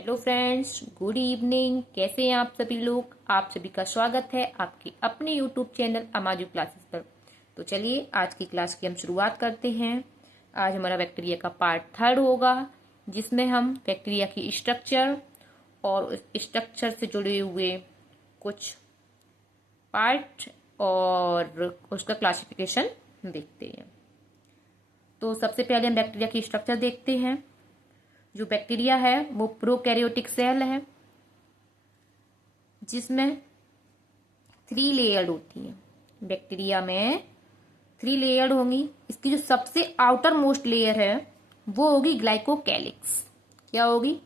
Hello friends, good evening. कैसे हैं आप सभी लोग। आप सभी का स्वागत है आपके अपने यूट्यूब चैनल अमाजू क्लासेस पर। तो चलिए आज की क्लास की हम शुरुआत करते हैं। आज हमारा बैक्टीरिया का पार्ट 3 होगा, जिसमें हम बैक्टीरिया की स्ट्रक्चर और स्ट्रक्चर से जुड़े हुए कुछ पार्ट और उसका क्लासिफिकेशन देखते हैं। तो सबसे पहले हम बैक्टीरिया की स्ट्रक्चर देखते हैं। जो बैक्टीरिया है वो प्रोकैरियोटिक सेल है, जिसमें 3 लेयर होती है। बैक्टीरिया में 3 लेयर होंगी। इसकी जो सबसे आउटर मोस्ट लेयर है वो होगी ग्लाइकोकैलिक्स। क्या होगी?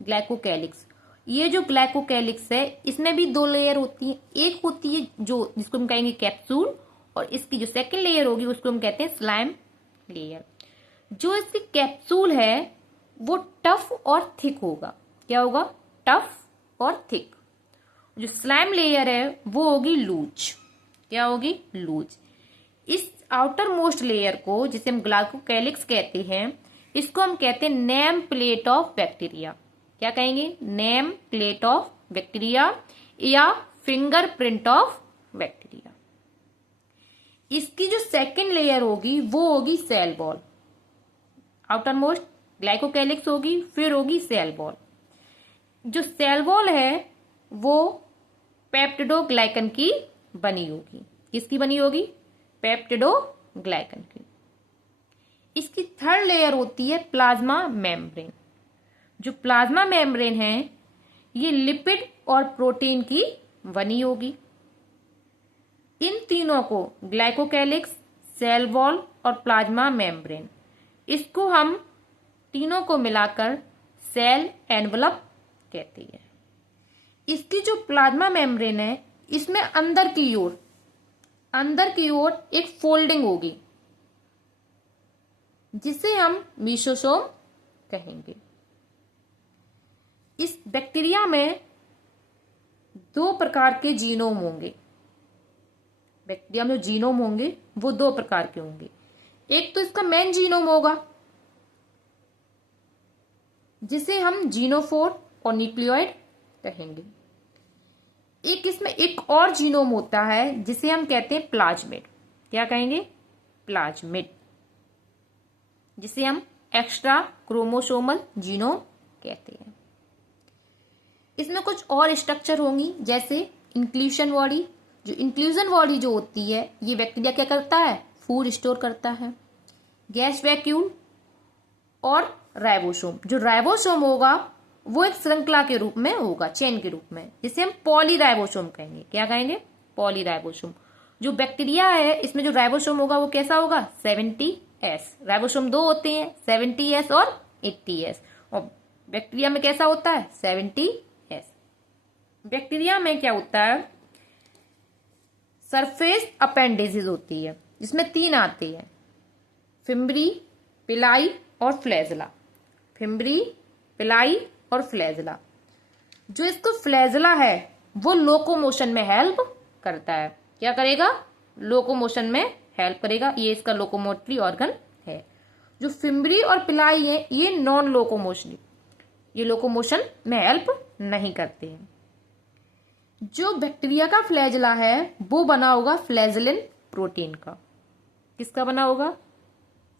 ग्लाइकोकैलिक्स। ये जो ग्लाइकोकैलिक्स है इसमें भी 2 लेयर होती है। एक होती है जो जिसको हम कहेंगे कैप्सूल, और इसकी जो सेकंड लेयर होगी उसको हम कहते हैं स्लाइम लेयर। जो इसकी कैप्सूल है वो टफ और थिक होगा। क्या होगा? टफ और थिक। जो स्लाइम लेयर है वो होगी लूज। क्या होगी? लूज। इस आउटर मोस्ट लेयर को, जिसे हम ग्लाइकोकैलिक्स कहते हैं, इसको हम कहते हैं नेम प्लेट ऑफ बैक्टीरिया। क्या कहेंगे? नेम प्लेट ऑफ बैक्टीरिया या फिंगरप्रिंट ऑफ बैक्टीरिया। इसकी जो सेकंड लेयर होगी वो होगी cell wall. Outermost glycocalyx होगी, फिर होगी सेल वॉल। जो सेल वॉल है वो पेप्टिडोग्लाइकन की बनी होगी। किसकी बनी होगी? पेप्टिडोग्लाइकन की। इसकी थर्ड लेयर होती है प्लाज्मा मेम्ब्रेन। जो प्लाज्मा मेम्ब्रेन है ये लिपिड और प्रोटीन की बनी होगी। इन तीनों को, ग्लाइकोकैलिक्स, सेल वॉल और प्लाज्मा मेम्ब्रेन, इसको हम तीनों को मिलाकर सेल एनवलप कहती है। इसकी जो प्लाज्मा मेम्ब्रेन है इसमें अंदर की ओर एक फोल्डिंग होगी, जिसे हम मीसोसोम कहेंगे। इस बैक्टीरिया में 2 प्रकार के जीनोम होंगे। बैक्टीरिया में जो जीनोम होंगे वो 2 प्रकार के होंगे। एक तो इसका मेन जीनोम होगा, जिसे हम जीनोफोर और न्यूक्लियोइड कहेंगे। एक इसमें एक और जीनोम होता है जिसे हम कहते हैं प्लाज्मिड। क्या कहेंगे? प्लाज्मिड, जिसे हम एक्स्ट्रा क्रोमोसोमल जीनोम कहते हैं। इसमें कुछ और स्ट्रक्चर होंगी, जैसे इंक्लूजन बॉडी। जो इंक्लूजन बॉडी जो होती है, ये बैक्टीरिया क्या करता है? फूड स्टोर करता है। गैस वैक्यूल और राइबोसोम। जो राइबोसोम होगा वो एक श्रृंखला के रूप में होगा, चेन के रूप में, जिसे हम पॉलीराइबोसोम कहेंगे। क्या कहेंगे? पॉलीराइबोसोम। जो बैक्टीरिया है इसमें जो राइबोसोम होगा वो कैसा होगा? 70S। राइबोसोम 2 होते हैं, 70S और 80S। और बैक्टीरिया में कैसा होता है? 70S। बैक्टीरिया में क्या होता है? सरफेस अपेंडेजेस होती है, जिसमें 3 आते हैं, फिम्ब्री, पिलाई और फ्लैजला। फिम्ब्री, पिलाई और फ्लैजला। जो इसको फ्लैजला है वो लोकोमोशन में हेल्प करता है। क्या करेगा? लोकोमोशन में हेल्प करेगा। ये इसका लोकोमोटरी ऑर्गन है। जो फिम्ब्री और पिलाई है ये नॉन लोकोमोशनल, ये लोकोमोशन में हेल्प नहीं करते हैं। जो बैक्टीरिया का फ्लैजला है वो बना होगा फ्लैजलिन प्रोटीन का। किसका बना होगा?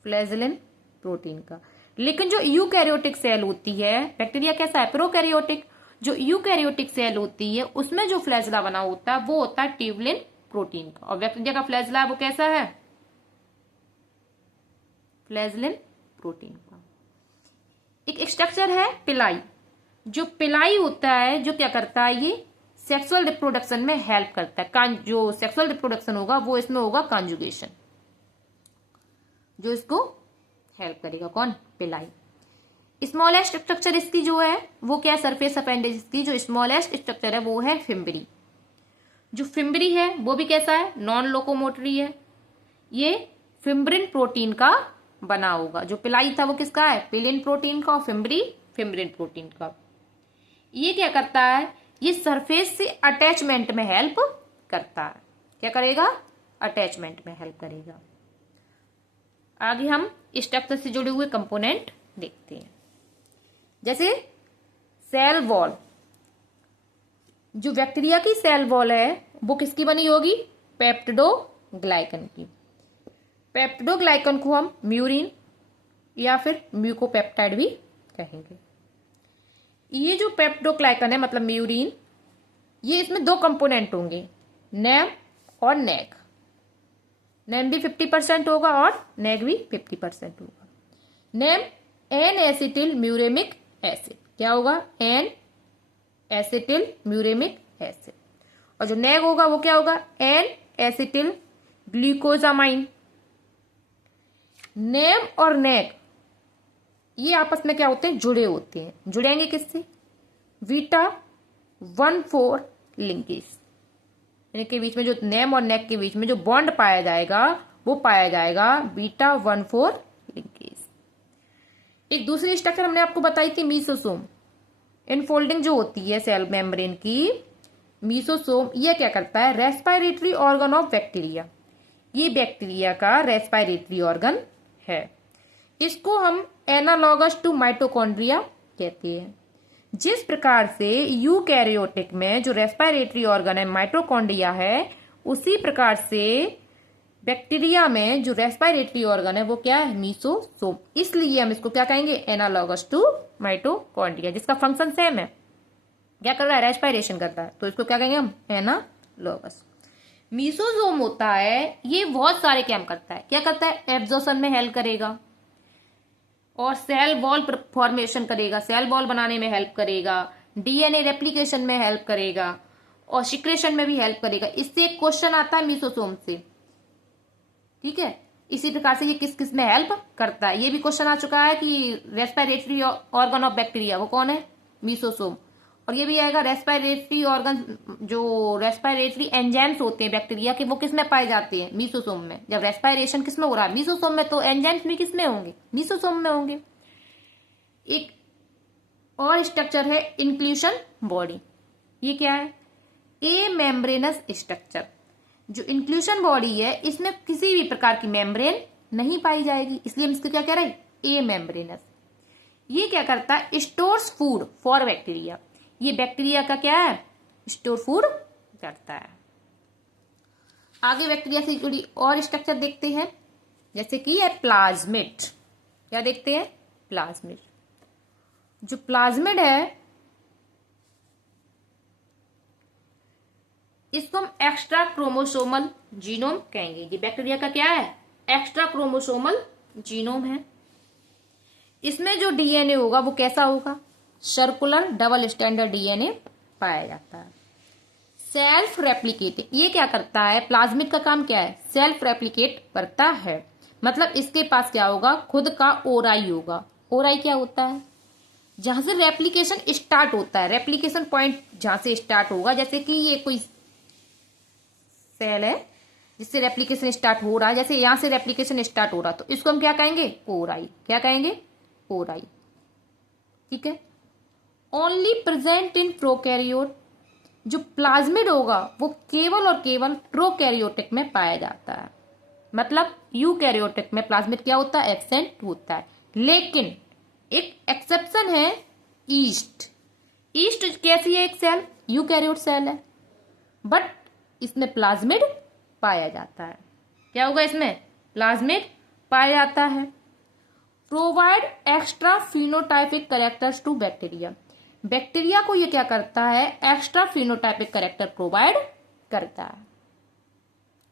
फ्लैजलिन प्रोटीन का। लेकिन जो यूकैरियोटिक सेल होती है, बैक्टीरिया कैसा है? प्रोकैरियोटिक। जो यूकैरियोटिक सेल होती है उसमें जो फ्लैजला बना होता है वो होता है ट्यूबुलिन प्रोटीन का। और बैक्टीरिया का फ्लैजला वो कैसा है? फ्लैजलिन प्रोटीन का। एक स्ट्रक्चर है पिलाई। जो पिलाई होता है, जो क्या करता है? ये सेक्सुअल रिप्रोडक्शन में हेल्प करता है। जो सेक्सुअल रिप्रोडक्शन होगा वो इसमें होगा कॉन्जुगेशन, जो इसको हेल्प करेगा। कौन? पिलाई। स्मॉलेस्ट स्ट्रक्चर इसकी जो है वो क्या? सरफेस अपेंडेज की जो स्मॉलेस्ट स्ट्रक्चर है वो है फिम्ब्री। जो फिम्ब्री है वो भी कैसा है? नॉन लोकोमोटरी है। ये फिम्ब्रिन प्रोटीन का बना होगा। जो पिलाई था वो किसका है? पिलिन प्रोटीन का। और फिम्ब्री फिम्ब्रिन प्रोटीन का। ये क्या करता है? ये सरफेस से अटैचमेंट में हेल्प करता है। क्या करेगा? अटैचमेंट में हेल्प करेगा। आगे हम स्ट्रक्चर से जुड़े हुए कंपोनेंट देखते हैं। जैसे सेल वॉल, जो बैक्टीरिया की सेल वॉल है वो किसकी बनी होगी? पेप्टिडोग्लाइकन की। पेप्टिडोग्लाइकन को हम म्यूरिन या फिर म्यूकोपेप्टाइड भी कहेंगे। ये जो पेप्टिडोग्लाइकन है मतलब म्यूरिन, ये इसमें दो कंपोनेंट होंगे, नेम और नेग। नेम भी 50% होगा और नेग भी 50% होगा। Name N acetyl muramic acid, क्या होगा? N acetyl muramic acid. और जो नेग होगा वो क्या होगा? N acetyl glucosamine. नेम और नेग ये आपस में क्या होते हैं? जुड़े होते हैं। जुड़ेंगे किससे? बीटा 1,4 लिंकेज, इनके बीच में जो नेम और नेग के बीच में जो बॉन्ड पाया जाएगा वो पाया जाएगा बीटा 1,4 लिंकेज। एक दूसरी स्ट्रक्चर हमने आपको बताई थी मीसोसोम। इनफोल्डिंग जो होती है सेल मेम्ब्रेन की, मीसोसोम, ये क्या करता है? Respiratory organ of bacteria. ये बैक्टीरिया का रेस्पिरेटरी ऑर्गन है। इसको हम एनालॉगस टू माइटोकॉन्ड्रिया कहते हैं। जिस प्रकार से यूकैरियोटिक में जो रेस्पिरेटरी ऑर्गन है माइटोकॉन्ड्रिया है, उसी प्रकार से बैक्टीरिया में जो रेस्पिरेटरी ऑर्गन है वो क्या है? मीसोसोम। इसलिए हम इसको क्या कहेंगे? एनालॉगस टू माइटोकॉन्ड्रिया, जिसका फंक्शन सेम है। क्या कर रहा है? रेस्पिरेशन कर रहा है, तो इसको क्या कहेंगे हम? एनालॉगस। मीसोसोम होता है, ये बहुत सारे काम करता है। क्या करता है? एब्जॉर्प्शन में हेल्प करेगा और सेल वॉल फॉर्मेशन करेगा, सेल वॉल बनाने में हेल्प करेगा, डीएनए रेप्लिकेशन में हेल्प करेगा और सिक्रेशन में भी हेल्प करेगा। इससे एक क्वेश्चन आता है मीसोसोम से, ठीक है। इसी प्रकार से ये किस किस में हेल्प करता है, ये भी क्वेश्चन आ चुका है कि रेस्पिरेटरी ऑर्गन ऑफ बैक्टीरिया वो कौन है? मीसोसोम। और ये भी आएगा रेस्पिरेटरी ऑर्गन, जो रेस्पिरेटरी एंजाइम्स होते हैं बैक्टीरिया के, वो किस में पाए जाते हैं? मीसोसोम में। जब रेस्पिरेशन किस में हो रहा है? मीसोसोम में, तो एंजाइम्स भी किस में होंगे? मीसोसोम में होंगे। एक और स्ट्रक्चर है इंक्लूशन बॉडी। ये क्या है? ए मेम्ब्रेनस स्ट्रक्चर। जो इंक्लूशन बॉडी है इसमें किसी भी प्रकार की मेम्ब्रेन नहीं पाई जाएगी, इसलिए हम इसको क्या कह रहे हैं? ए मेम्ब्रेनस। ये क्या करता है? Stores food for bacteria. ये बैक्टीरिया का क्या है? स्टोर फूड करता है। आगे बैक्टीरिया से जुड़ी और स्ट्रक्चर देखते हैं, जैसे कि है प्लाज्मिड। क्या देखते हैं? प्लाज्मिड। जो प्लाज्मिड है इसको हम एक्स्ट्रा क्रोमोसोमल जीनोम कहेंगे। ये बैक्टीरिया का क्या है? एक्स्ट्रा क्रोमोसोमल जीनोम है। इसमें जो डीएनए होगा वो कैसा होगा? सर्कुलर डबल स्टैंडर्ड डीएनए पाया जाता है। Self replicating. ये क्या करता है? प्लाज्मिड का काम क्या है? सेल्फ रेप्लिकेट करता है। मतलब इसके पास क्या होगा? खुद का ओराई होगा। ओराई क्या होता है? जहां से रेप्लिकेशन स्टार्ट होता है, रेप्लिकेशन पॉइंट जहां से स्टार्ट होगा। जैसे कि ये कोई सेल है जिससे रेप्लिकेशन स्टार्ट हो रहा है, जैसे यहां से रेप्लिकेशन स्टार्ट हो रहा है, तो इसको हम क्या कहेंगे? ओराई। क्या कहेंगे? ओराई। ठीक है। Only present in prokaryote. जो प्लाज्मिड होगा वो केवल और केवल प्रोकैरियोटिक में पाया जाता है। मतलब यूकैरियोटिक में प्लाज्मिड क्या होता है? एब्सेंट होता है। लेकिन एक एक्सेप्शन है, ईस्ट। ईस्ट कैसी है? एक सेल, यूकैरियोट सेल है, बट इसमें प्लाज्मिड पाया जाता है। क्या होगा? इसमें प्लाज्मिड पाया जाता है। Provide extra phenotypic characters to bacteria. Bacteria को ये क्या करता है? एक्स्ट्रा फिनोटाइपिक कैरेक्टर प्रोवाइड करता है।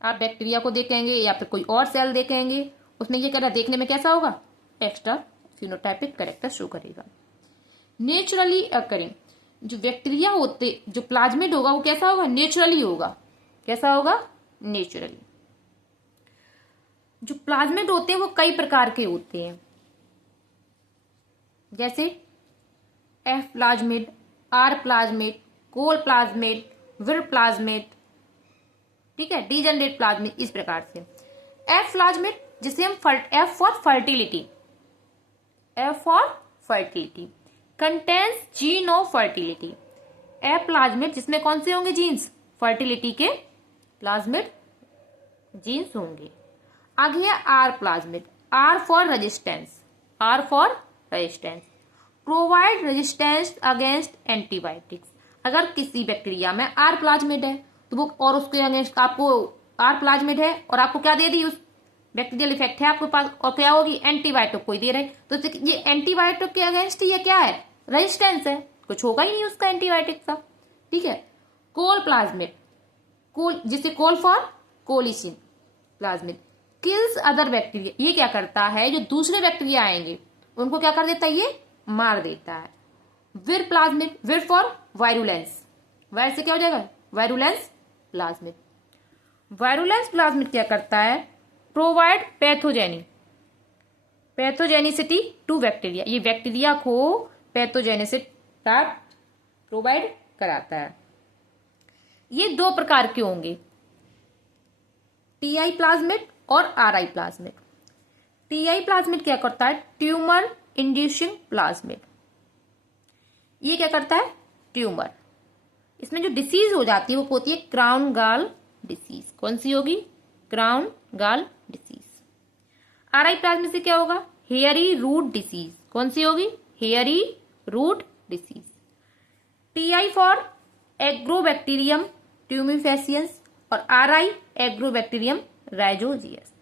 आप बैक्टीरिया को देखेंगे या फिर कोई और सेल देखेंगे, उसमें ये क्या देखने में कैसा होगा? एक्स्ट्रा फिनोटाइपिक कैरेक्टर शो करेगा। Naturally occurring. जो बैक्टीरिया होते, जो प्लाज्मिड होगा वो कैसा होगा? नेचुरली होगा। कैसा होगा? नेचुरली। जो प्लाज्मिड होते हैं वो कई प्रकार के होते हैं, जैसे F plasmid, R plasmid, col plasmid, vir plasmid, ठीक है, डीजनरेट प्लाज्मिड, इस प्रकार से। एफ प्लाज्मिड जिसे हम F for fertility, F for fertility, contains gene of fertility. F plasmid जिसमें कौन से होंगे? जीन्स, फर्टिलिटी के प्लाज्मिड जीन्स होंगे। आगे है R plasmid, R for resistance, R for resistance, provide resistance against antibiotics. अगर किसी बैक्टीरिया में आर प्लाज्मिड है तो वो, और उसके अगेंस्ट आपको आर प्लाज्मिड है और आपको क्या दे दी, उस बैक्टीरियल इफेक्ट है आपके पास, और क्या होगी, एंटीबायोटिक कोई दे रहे, तो ये एंटीबायोटिक के अगेंस्ट ये क्या है, रेजिस्टेंस है, कुछ होगा ही नहीं उसका एंटीबायोटिक का। ठीक है। कोल प्लाज्मिड, कोल जिसे col for colicin plasmid, kills other bacteria, ये क्या करता है, जो दूसरे बैक्टीरिया आएंगे उनको क्या कर देता है, ये मार देता है। विर प्लाज्मिड, विर फॉर वायरुलेंस, वायर से क्या हो जाएगा, वायरुलेंस प्लाज्मिड। वायरुलेंस प्लाज्मिड क्या करता है, प्रोवाइड पैथोजेनिसिटी टू बैक्टीरिया, ये बैक्टीरिया को पैथोजेनिसिटी प्रोवाइड कराता है। ये दो प्रकार के होंगे, टीआई प्लाज्मिड और आरआई प्लाज्मिड। टीआई प्लाज्मिड क्या करता है, ट्यूमर इंड्यूसिंग प्लाज्मिड, ये क्या करता है, ट्यूमर, इसमें जो डिसीज हो जाती है वो होती है क्राउन गाल डिसीज। कौन सी होगी, क्राउन गाल डिसीज। आरआई प्लाज्मिड से क्या होगा, हेयरी रूट डिसीज। कौन सी होगी, hairy root disease. Ti for agrobacterium tumefaciens और आरआई एग्रोबैक्टीरियम राइजोजियस।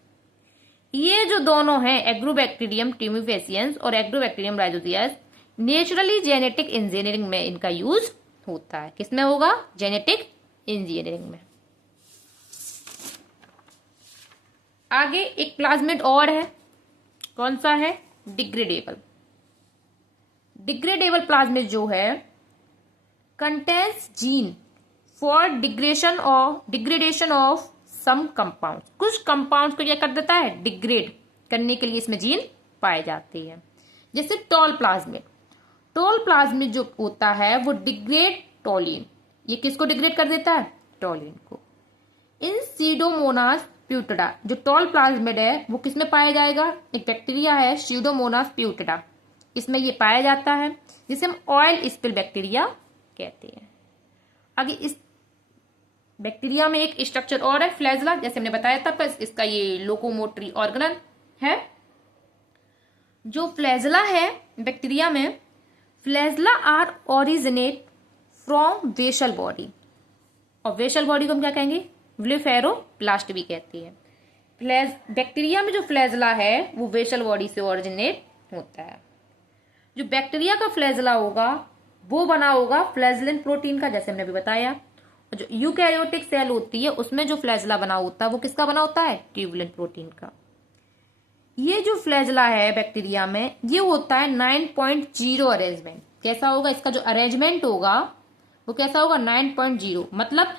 ये जो दोनों हैं, एग्रोबैक्टीरियम ट्यूमिफेसियंस और agrobacterium rhizogenes, naturally genetic engineering में इनका यूज होता है। किसमें होगा, जेनेटिक इंजीनियरिंग में। आगे एक प्लाज्मिड और है, कौन सा है, डिग्रेडेबल। डिग्रेडेबल प्लाज्मिड जो है contains gene for degradation of some compound, कुछ कंपाउंड को क्या कर देता है, डिग्रेड करने के लिए इसमें जीन पाए जाते हैं। जैसे टॉल प्लाज्मिड, टॉल प्लाज्मिड जो होता है वो डिग्रेड टोलिन, ये किसको डिग्रेड कर देता है, टोलिन को। इन सीडोमोनास प्यूटडा, जो टॉल प्लाज्मिड है वो किसमें पाया जाएगा, एक बैक्टीरिया है सीडोमोनास प्यूटडा, इसमें ये पाया जाता है, जिसे हम ऑयल स्पिल बैक्टीरिया कहते हैं। आगे इस बैक्टीरिया में एक स्ट्रक्चर और है, फ्लैजला, जैसे हमने बताया था, बस इसका ये लोकोमोटरी ऑर्गन है। जो फ्लैजला है बैक्टीरिया में, flagella are originate from basal body, और वेशल बॉडी को हम क्या कहेंगे, ब्लेफेरोप्लास्ट भी कहते हैं। बैक्टीरिया में जो फ्लैजला है वो वेशल बॉडी से ओरिजिनेट होता है। जो बैक्टीरिया का फ्लैजला होगा वो बना होगा फ्लैजलिन प्रोटीन का, जैसे हमने अभी बताया। और जो यूकैरियोटिक सेल होती है उसमें जो फ्लैजला बना होता है वो किसका बना होता है, ट्यूबुलिन प्रोटीन का। ये जो फ्लैजला है बैक्टीरिया में, ये होता है 9.0 अरेंजमेंट। कैसा होगा, इसका जो अरेंजमेंट होगा वो कैसा होगा, 9.0, मतलब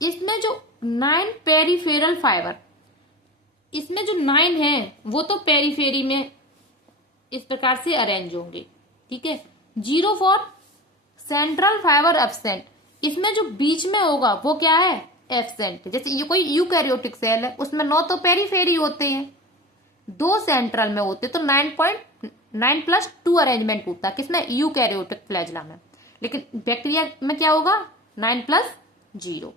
इसमें जो 9 पेरीफेरल फाइबर, इसमें जो 9 है वो तो पेरीफेरी में इस प्रकार से अरेंज होंगे। ठीक है। 0 फॉर सेंट्रल फाइबर एब्सेंट, इसमें जो बीच में होगा वो क्या है, एब्सेंट। जैसे ये कोई यूकैरियोटिक सेल है उसमें 9 तो पेरीफेरी होते हैं, 2 सेंट्रल में होते, तो 9+2 अरेंजमेंट होता है किसमें, यूकैरियोटिक फ्लैजला में। लेकिन बैक्टीरिया में क्या होगा, 9+0,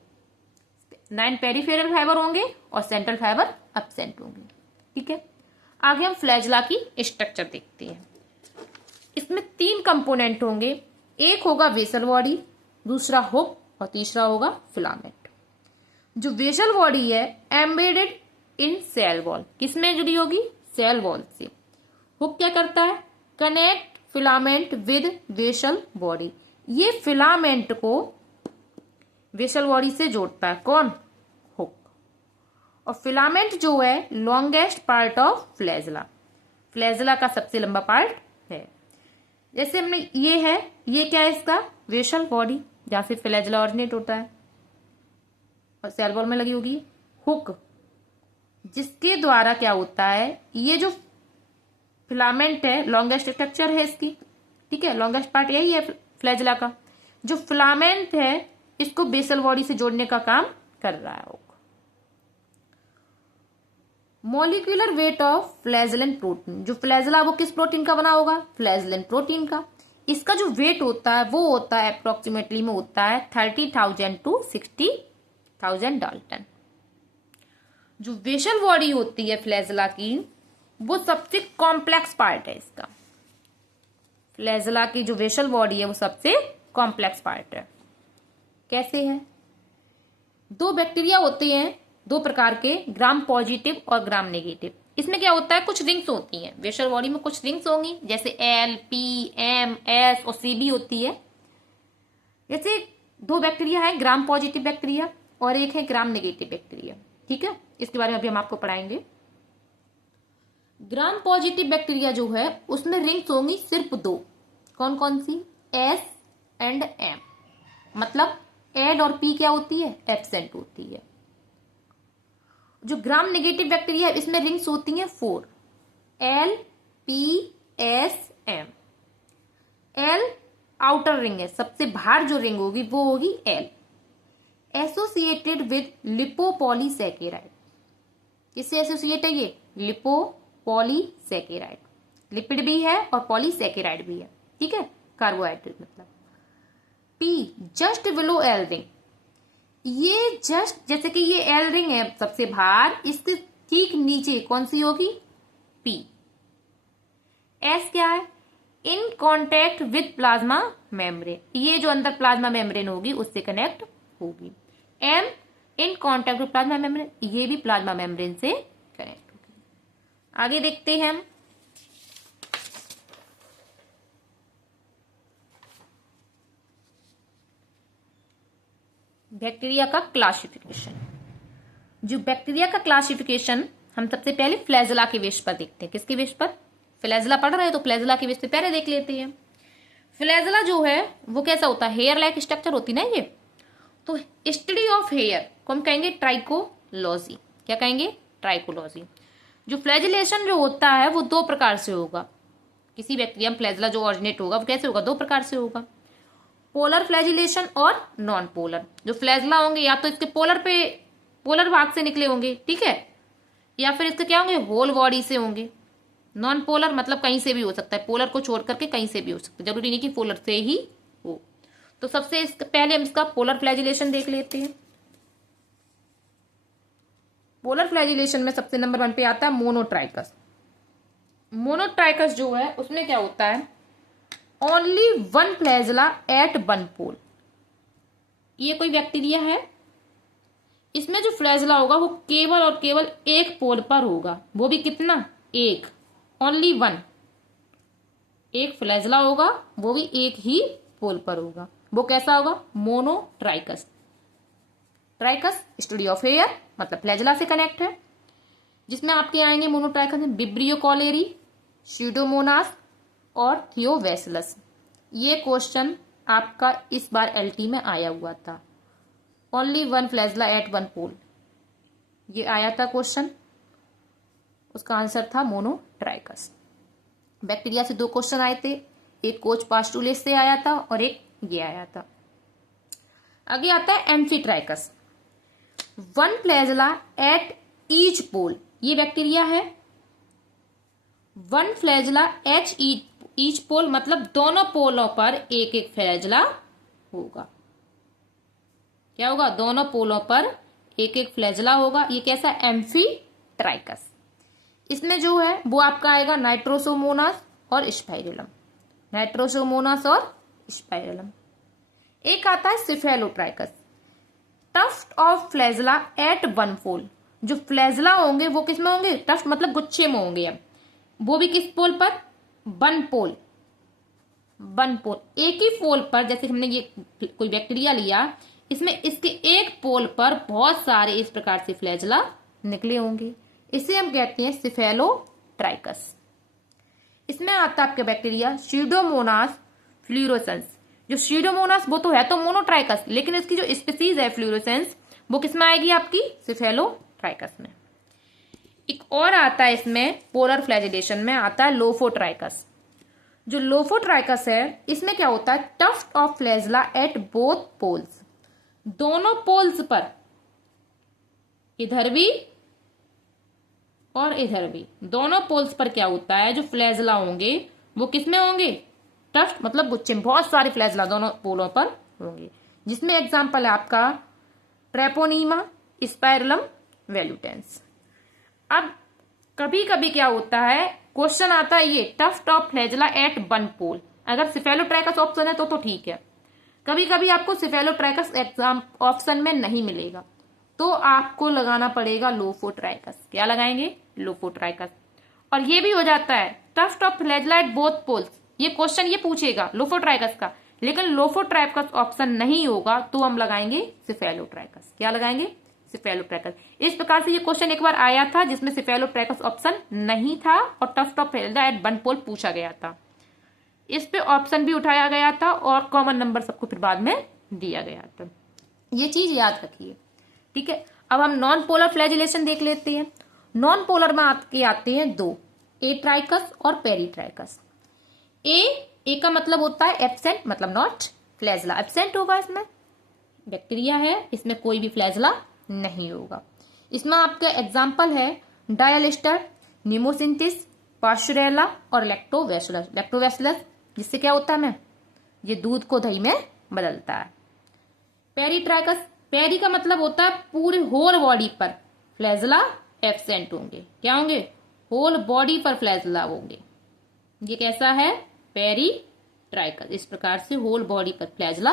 9 पेरीफेरल फाइबर होंगे और सेंट्रल फाइबर एब्सेंट होंगे। ठीक है। आगे हम फ्लैजला की स्ट्रक्चर देखते हैं। इसमें 3 कंपोनेंट होंगे, एक होगा वेसल बॉडी, दूसरा हुक और तीसरा होगा फिलामेंट। जो वेसल बॉडी है एम्बेडेड इन सेल वॉल, किसमें जुड़ी होगी, सेल वॉल से। हुक क्या करता है, connect filament with vessel body, ये फिलामेंट को वेसल बॉडी से जोड़ता है, कौन, हुक। और फिलामेंट जो है longest part of flagella, flagella का सबसे लंबा पार्ट है। जैसे हमने ये है, ये क्या है इसका, वेसल बॉडी जहां से फ्लैजला ओरिजिनेट होता है, और सेल वॉल में लगी होगी हुक, जिसके द्वारा क्या होता है, ये जो फिलामेंट है लॉन्गेस्ट स्ट्रक्चर है इसकी, ठीक है, लॉन्गेस्ट पार्ट यही है फ्लैजला का। जो फिलामेंट है इसको बेसल बॉडी से जोड़ने का काम कर रहा है। मॉलिक्यूलर वेट ऑफ फ्लैजलिन प्रोटीन, जो फ्लैजला वो किस प्रोटीन का बना होगा, फ्लैजलिन प्रोटीन का। इसका जो वेट होता है वो होता है अप्रोक्सीमेटली में होता है 30,000 to 60,000 डाल्टन। जो वेसल बॉडी होती है फ्लैजला की वो सबसे कॉम्प्लेक्स पार्ट है इसका, फ्लैजला की जो वेसल बॉडी है वो सबसे कॉम्प्लेक्स पार्ट है। कैसे है? दो बैक्टीरिया होते हैं, दो प्रकार के, ग्राम पॉजिटिव और ग्राम नेगेटिव। इसमें क्या होता है, कुछ रिंग्स होती हैं वेसल बॉडी में, कुछ रिंग्स होंगी जैसे एल, पी, एम, एस और सी भी होती है। जैसे दो बैक्टीरिया है, ग्राम पॉजिटिव बैक्टीरिया और एक है ग्राम नेगेटिव बैक्टीरिया। ठीक है, इसके बारे में अभी हम आपको पढ़ाएंगे। ग्राम पॉजिटिव बैक्टीरिया जो है उसमें रिंग्स होंगी सिर्फ दो। कौन कौन सी? S and M. मतलब एड और पी क्या होती है? एब्सेंट होती है। जो ग्राम नेगेटिव बैक्टीरिया है इसमें रिंग्स होती हैं 4, L, P, S, M. L outer ring है, सबसे बाहर जो रिंग होगी वो होगी एल, एसोसिएटेड विद लिपोपॉलीसैकेराइड। किससे एसोसिएट है ये? लिपोपॉलीसैकेराइड। लिपिड भी है और पॉलीसैकेराइड भी है। ठीक है, कार्बोहाइड्रेट मतलब। P just below L ring, ये जस्ट जैसे कि ये एल रिंग है सबसे बाहर, इसके ठीक नीचे कौन सी होगी? पी। एस क्या है? In contact with plasma membrane, ये जो अंदर प्लाज्मा मेम्ब्रेन होगी उससे कनेक्ट होगी। M in contact with plasma membrane, ये भी प्लाज्मा मेम्ब्रेन से कनेक्ट होगी। आगे देखते हैं हम। बैक्टीरिया का क्लासिफिकेशन। जो बैक्टीरिया का क्लासिफिकेशन हम सबसे पहले फ्लैजला के बेस पर देखते हैं। किसके बेस पर? फ्लैजला पढ़ रहे हैं तो फ्लैजला के बेस पे पहले देख लेते हैं। फ्लैजला जो है वो कैसा होता है? हेयर लाइक स्ट्रक्चर होती ना ये। तो स्टडी ऑफ हेयर को हम कहेंगे ट्राइकोलॉजी। क्या कहेंगे? ट्राइकोलॉजी। जो फ्लैजिलेशन जो होता है वो दो प्रकार से होगा। किसी बैक्टीरिया में फ्लैजला जो ऑरिजिनेट होगा वो कैसे होगा? दो प्रकार से होगा, पोलर फ्लैजिलेशन और नॉन पोलर। जो फ्लैजला होंगे या तो इसके पोलर भाग से निकले होंगे, ठीक है, या फिर इसके क्या होंगे? होल बॉडी से होंगे। नॉन पोलर मतलब कहीं से भी हो सकता है, पोलर को छोड़ करके कहीं से भी हो सकता है, जरूरी नहीं कि पोलर से ही हो। तो सबसे पहले हम इसका पोलर फ्लैजिलेशन देख लेते हैं। पोलर फ्लैजिलेशन में सबसे नंबर 1 पे आता है मोनोट्राइकस। मोनोट्राइकस जो है उसमें क्या होता है? ओनली 1 फ्लैजला एट 1 पोल। ये कोई बैक्टीरिया है, इसमें जो फ्लैजला होगा वो केवल और केवल एक पोल पर होगा। वो भी कितना? एक, ओनली 1। एक फ्लैजला होगा वो भी एक ही पोल पर होगा। वो कैसा होगा? Monotrichous. Trichous study of hair मतलब फ्लैजला से कनेक्ट है। जिसमें आपके आएंगे मोनोट्राइकस में विब्रियो कॉलेरी, स्यूडोमोनास और थियोवेसिलस। ये क्वेश्चन आपका इस बार एलटी में आया हुआ था। ओनली 1 फ्लैजला एट 1 पोल, ये आया था क्वेश्चन। उसका आंसर था मोनोट्राइकस। बैक्टीरिया से 2 क्वेश्चन आए थे, एक कोच पास्टुलेस से आया था और एक ये आया था। आगे आता है amphitrichous. 1 flagella at each pole, ये बैक्टीरिया है। 1 फ्लैजला एच ईच पोल मतलब दोनों पोलों पर एक एक फ्लैजला होगा। क्या होगा? दोनों पोलों पर एक एक फ्लैजला होगा। ये कैसा? एम्फीट्राइकस। इसमें जो है वो आपका आएगा नाइट्रोसोमोनास और स्पाइरलम। नाइट्रोसोमोनास और स्पाइरलम। एक आता है सिफेलोट्राइकस। टफ्ट ऑफ फ्लैजला एट 1 पोल। जो फ्लैजला होंगे वो किस में होंगे? टफ्ट मतलब गुच्छे में होंगे। अब वो भी किस पोल पर? 1 पोल। 1 पोल, एक ही पोल पर। जैसे हमने ये कोई बैक्टीरिया लिया, इसमें इसके एक पोल पर बहुत सारे इस प्रकार से फ्लैजला निकले होंगे। इसे हम कहते हैं सिफेलोट्राइकस। इसमें आता है आपके बैक्टीरिया स्यूडोमोनास फ्लोरेसेंस। जो स्यूडोमोनास वो तो है तो मोनोट्राइकस, लेकिन इसकी जो स्पीसीज है फ्लोरेसेंस वो किसमें आएगी? आपकी सिफेलोट्राइकस में। एक और आता है इसमें पोलर फ्लैजिलेशन में आता है लोफोट्राइकस। जो लोफोट्राइकस है इसमें क्या होता है? Tuft of flagella at both poles. दोनों पोल्स पर, इधर भी और इधर भी, दोनों पोल्स पर क्या होता है? जो फ्लैजला होंगे वो किसमें होंगे? टफ्ट मतलब गुच्छे में, बहुत सारे फ्लैजला दोनों पोलों पर होंगे। जिसमें एग्जांपल है आपका ट्रेपोनीमा, स्पाइरलम, वेलुटेंस। अब कभी कभी क्या होता है, क्वेश्चन आता है ये टफ्ट ऑफ फ्लैजला एट 1 पोल। अगर सिफेलोट्राइकस ऑप्शन है तो ठीक है। कभी कभी आपको सिफेलोट्राइकस एग्जाम ऑप्शन में नहीं मिलेगा तो आपको लगाना पड़ेगा लोफोट्राइकस। क्या लगाएंगे? लोफोट्राइकस। और ये भी हो जाता है टफ्ट ऑफ फ्लैजलाइट बोथ पोल्स, ये क्वेश्चन ये पूछेगा लोफोट्राइकस का, लेकिन लोफोट्राइकस ऑप्शन नहीं होगा तो हम लगाएंगे सिफेलोट्राइकस। क्या लगाएंगे? सिफेलोट्राइकस। इस प्रकार से ये क्वेश्चन एक बार आया था जिसमें सिफेलोट्राइकस ऑप्शन नहीं था और टफ्ट ऑफ फ्लैजलाइट वन पोल पूछा गया था। इस पे ऑप्शन भी उठाया गया था और कॉमन नंबर सबको फिर बाद में दिया गया था। ये चीज याद रखिए, ठीक है। अब हम नॉन पोलर फ्लैजिलेशन देख लेते हैं। नॉन पोलर में आपके आते हैं दो, एट्राइकस और पेरिट्राइकस। ए का मतलब होता है एब्सेंट, मतलब नॉट, फ्लैजला एब्सेंट होगा, इसमें बैक्टीरिया है, इसमें कोई भी फ्लैजला नहीं होगा। इसमें आपका एग्जाम्पल है डायलिस्टर, निमोसिंथिस, पास्चुरेला और लैक्टोबैसिलस। लैक्टोबैसिलस जिससे क्या होता है में ये दूध को दही में बदलता है। पेरिट्राइकस, पेरी का मतलब होता है पूरे होल बॉडी पर फ्लैजला एब्सेंट होंगे। क्या होंगे? होल बॉडी पर फ्लैजला होंगे। ये कैसा है? पेरिट्राइकस। इस प्रकार से होल बॉडी पर फ्लैजला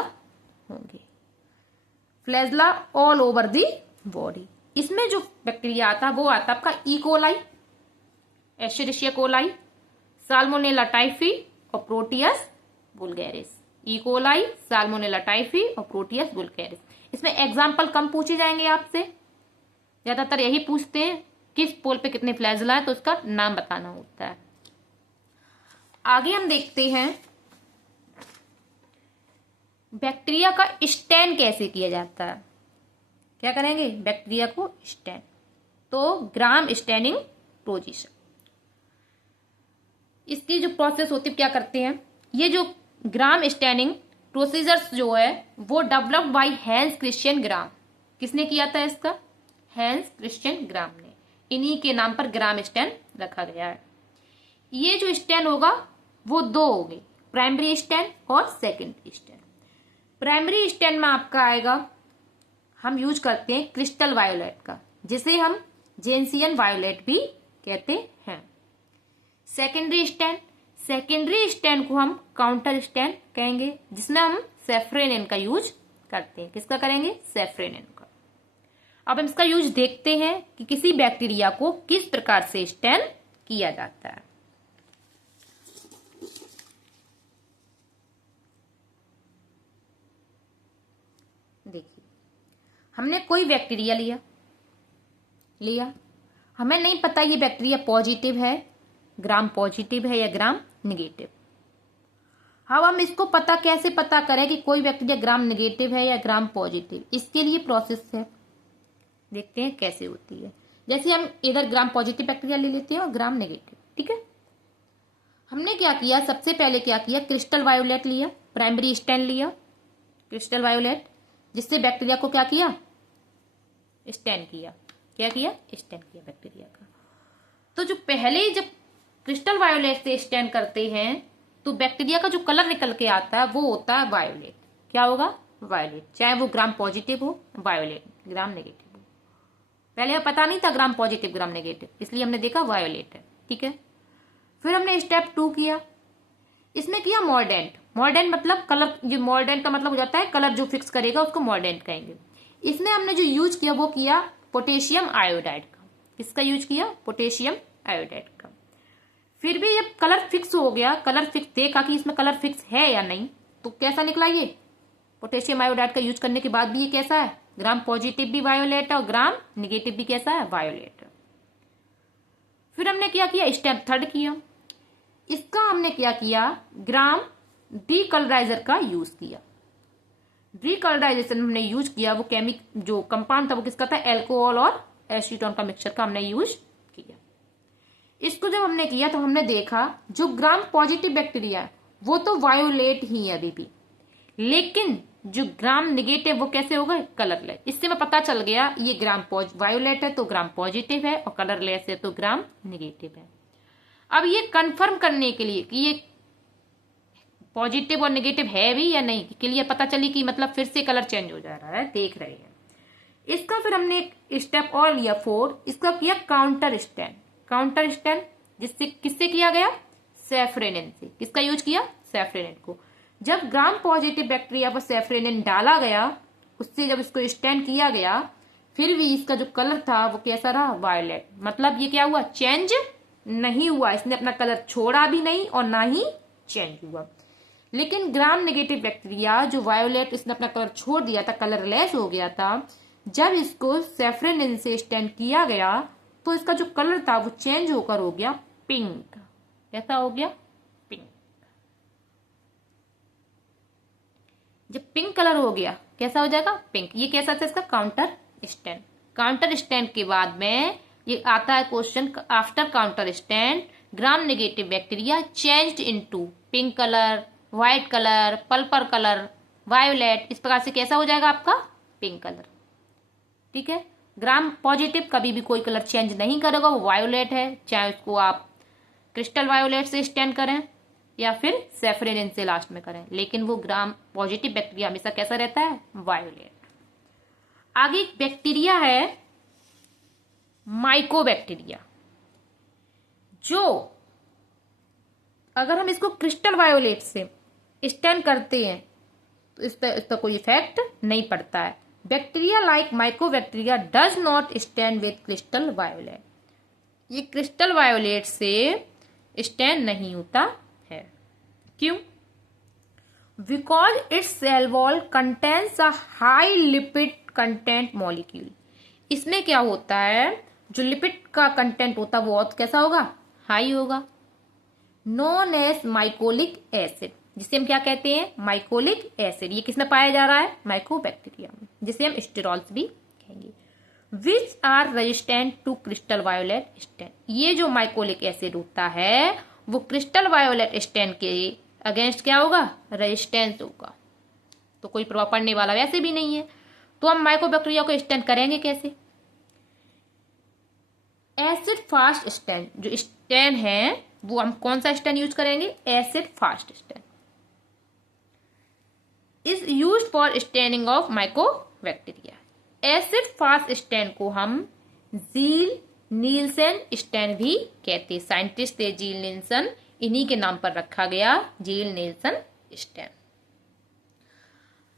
होंगे, flagella all over the body. इसमें जो बैक्टीरिया आता है वो आता है आपका E coli, Escherichia coli, Salmonella typhi और Proteus vulgaris. E coli, Salmonella typhi और प्रोटियस वुल्गैरिस। इसमें एग्जाम्पल कम पूछे जाएंगे आपसे, ज्यादातर यही पूछते हैं किस पोल पे कितने फ्लैजला है तो उसका नाम बताना होता है। आगे हम देखते हैं बैक्टीरिया का स्टैन कैसे किया जाता है। क्या करेंगे? बैक्टीरिया को स्टैन, तो ग्राम स्टैनिंग पोजीशन। इसकी जो प्रोसेस होती है, क्या करते हैं, ये जो ग्राम स्टैनिंग प्रोसीजर्स जो है वो डेवलप्ड बाय हैंस क्रिश्चियन ग्राम। किसने किया था इसका? हैंस क्रिश्चियन ग्राम ने। इन्हीं के नाम पर ग्राम स्टैन रखा गया है। ये जो स्टैन होगा वो दो होंगे, प्राइमरी स्टैन और सेकेंडरी स्टैन। प्राइमरी स्टैन में आपका आएगा, हम यूज करते हैं क्रिस्टल वायोलेट का, जिसे हम जेंसियन वायोलेट भी कहते हैं। सेकेंडरी स्टैन, सेकेंडरी स्टैन को हम काउंटर स्टैन कहेंगे, जिसमें हम सेफ्रेनिन का यूज करते हैं। किसका करेंगे? सेफ्रेनिन का। अब हम इसका यूज देखते हैं कि किसी बैक्टीरिया को किस प्रकार से स्टैन किया जाता है। देखिए, हमने कोई बैक्टीरिया लिया, हमें नहीं पता ये बैक्टीरिया पॉजिटिव है, ग्राम पॉजिटिव है या ग्राम निगेटिव। अब हम इसको कैसे पता करें कि कोई बैक्टीरिया ग्राम निगेटिव है या ग्राम पॉजिटिव। इसके लिए प्रोसेस है, देखते हैं कैसे होती है। जैसे हम इधर ग्राम पॉजिटिव बैक्टीरिया ले लेते हैं और ग्राम नेगेटिव, ठीक है। हमने क्या किया, सबसे पहले क्या किया, क्रिस्टल वायोलेट लिया, प्राइमरी स्टैन लिया क्रिस्टल वायोलेट, जिससे बैक्टीरिया को क्या किया, स्टैन किया। क्या किया? स्टैन किया बैक्टीरिया का। तो जो पहले जब क्रिस्टल वायोलेट से स्टैन करते हैं तो बैक्टीरिया का जो कलर निकल के आता है वो होता है वायोलेट। क्या होगा? वायोलेट। चाहे वो ग्राम पॉजिटिव हो, वायोलेट, ग्राम नेगेटिव हो। पहले हमें पता नहीं था ग्राम पॉजिटिव ग्राम नेगेटिव, इसलिए हमने देखा वायोलेट है, ठीक है। फिर हमने स्टेप 2 किया, इसमें किया मॉर्डेंट। मॉर्डेंट मतलब कलर, जो मॉर्डेंट का मतलब हो जाता है कलर जो फिक्स करेगा उसको मॉर्डेंट कहेंगे। इसमें हमने जो यूज किया वो किया पोटेशियम आयोडाइड का। किसका यूज किया? पोटेशियम आयोडाइड का। फिर भी जब कलर फिक्स हो गया, कलर फिक्स देखा कि इसमें कलर फिक्स है या नहीं, तो कैसा निकला ये? पोटेशियम आयोडाइड का यूज करने के बाद भी ये कैसा है? ग्राम पॉजिटिव भी वायोलेट है और ग्राम निगेटिव भी कैसा है? वायोलेट है। फिर हमने क्या किया, स्टेप 3 किया। इसका हमने क्या किया, ग्राम डीकलराइजर का यूज किया। डीकलराइजेशन हमने यूज किया, वो केमिक जो कंपाउंड था वो किसका था? अल्कोहल और एसीटोन का मिक्सचर का हमने यूज किया। इसको जब हमने किया तो हमने देखा जो ग्राम पॉजिटिव बैक्टीरिया है वो तो वायोलेट ही है अभी भी, लेकिन जो ग्राम निगेटिव वो कैसे होगा? कलरलेस। इससे हमें पता चल गया ये ग्राम वायोलेट है तो ग्राम पॉजिटिव है और कलरलेस है तो ग्राम निगेटिव है। अब ये कंफर्म करने के लिए कि ये पॉजिटिव और नेगेटिव है भी या नहीं, क्लियर पता चली कि मतलब फिर से कलर चेंज हो जा रहा है, देख रहे हैं इसका। फिर हमने एक स्टेप और लिया 4, इसका किया काउंटर स्टैन। काउंटर स्टैन जिससे किससे किया गया? सेफ्रेनिन से। किसका यूज किया? सेफ्रेनिन को। जब ग्राम पॉजिटिव बैक्टीरिया पर सेफ्रेनिन डाला गया, उससे जब इसको स्टैन किया गया, फिर भी इसका जो कलर था वो कैसा रहा, वायलेट। मतलब ये क्या हुआ, चेंज नहीं हुआ, इसने अपना कलर छोड़ा भी नहीं और ना ही चेंज हुआ। लेकिन ग्राम नेगेटिव बैक्टीरिया जो वायोलेट, इसने अपना कलर छोड़ दिया था, कलरलेस हो गया था, जब इसको सेफ्रेनिन से स्टैन किया गया तो इसका जो कलर था वो चेंज होकर हो गया पिंक। कैसा हो गया, पिंक। जब पिंक कलर हो गया, कैसा हो जाएगा, पिंक। ये कैसा था इसका काउंटर स्टैंड। काउंटर स्टैंड के बाद में ये आता है question, after counter stand gram negative bacteria changed into pink colour, white colour, purple colour, violet, इस प्रकार से कैसा हो जाएगा आपका, पिंक कलर। ठीक है, ग्राम पॉजिटिव कभी भी कोई कलर चेंज नहीं करेगा, वो वायोलेट है, चाहे उसको आप क्रिस्टल वायोलेट से स्टैन करें या फिर सेफ्रेनिन से लास्ट में करें, लेकिन वो ग्राम पॉजिटिव बैक्टीरिया हमेशा कैसा रहता है, वायोलेट। आगे एक बैक्टीरिया है माइकोबैक्टीरिया, जो अगर हम इसको क्रिस्टल वायोलेट से स्टैन करते हैं तो इस पर कोई इफेक्ट नहीं पड़ता है। Bacteria like mycobacteria does not stain with crystal violet. ये क्रिस्टल वायोलेट से स्टैन नहीं होता है। क्यों? Because its cell wall contains a high lipid content molecule. इसमें क्या होता है, जो लिपिड का कंटेंट होता है वो कैसा होगा, हाई होगा। नॉन एज माइकोलिक एसिड, जिसे हम क्या कहते हैं, माइकोलिक एसिड। ये किसमें पाया जा रहा है, माइकोबैक्टीरिया में, जिसे हम स्टेरॉल्स भी कहेंगे। Which are resistant to crystal violet stain. ये जो माइकोलिक एसिड होता है वो क्रिस्टल वायोलेट स्टैन के अगेंस्ट क्या होगा, रेजिस्टेंस होगा, तो कोई प्रभाव पड़ने वाला वैसे भी नहीं है। तो हम माइकोबैक्टीरिया को स्टैन करेंगे कैसे, एसिड फास्ट स्टैन। जो स्टैन है वो हम कौन सा स्टैन यूज करेंगे, acid fast stand is used for staining of mycobacteria. Acid fast stand को हम जील नीलसन स्टैन भी कहते हैं। साइंटिस्ट थे जील नीलसन, इन्हीं के नाम पर रखा गया जील नीलसन स्टैन।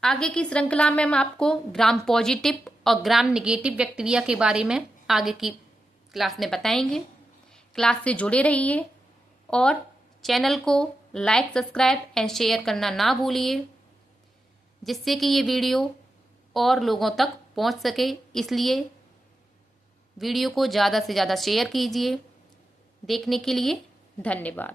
आगे की श्रृंखला में हम आपको ग्राम पॉजिटिव और ग्राम नेगेटिव बैक्टीरिया के बारे में आगे की क्लास में बताएंगे। क्लास से जुड़े रहिए और चैनल को लाइक, सब्सक्राइब एंड शेयर करना ना भूलिए, जिससे कि ये वीडियो और लोगों तक पहुंच सके। इसलिए वीडियो को ज़्यादा से ज़्यादा शेयर कीजिए। देखने के लिए धन्यवाद।